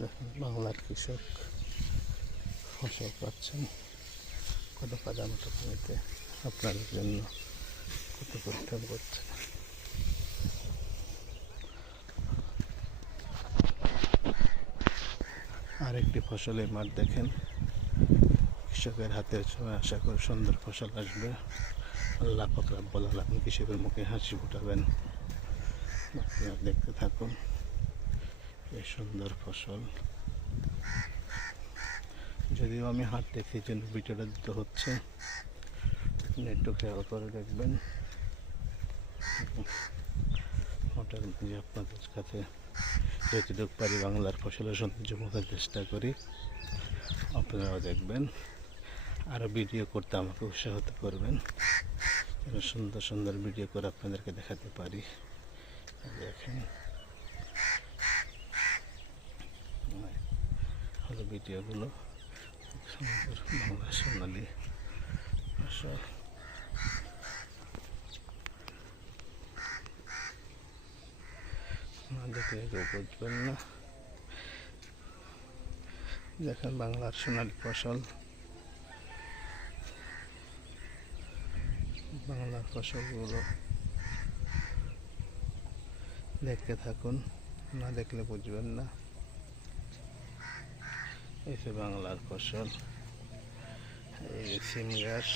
দেখেন বাংলার কৃষক ফসল পাচ্ছেন কত কাদামাটা পানিতে আপনাদের জন্য কত পরিশ্রম করছে। আরেকটি ফসলের মাঠ দেখেন, কৃষকের হাতের সময় আশা করে সুন্দর ফসল আসবে। আল্লাহ পাক রব্বুল আলামিন কৃষকের মুখে হাসি ফুটাবেন। আপনারা দেখতে থাকুন এই সুন্দর ফসল। যদিও আমি হাট দেখি জন্য ভিডিওটা দিতে হচ্ছে, একটু খেয়াল করে দেখবেন। ওটার মধ্যে আপনাদের কাছে যতটুকু পারি বাংলার ফসলের সৌন্দর্য মোকার চেষ্টা করি, আপনারাও দেখবেন। আরও ভিডিও করতে আমাকে উৎসাহিত করবেন, সুন্দর সুন্দর ভিডিও করে আপনাদেরকে দেখাতে পারি। দেখেন হলো ভিডিওগুলো, সুন্দর বাংলা সোনালি ফসল। না দেখলে কেউ বুঝবেন না। দেখেন বাংলার সোনালি ফসল, বাংলার ফসলগুলো দেখতে থাকুন, না দেখলে বুঝবেন না। এই যে বাংলার ফসল, এই সিম গাছ।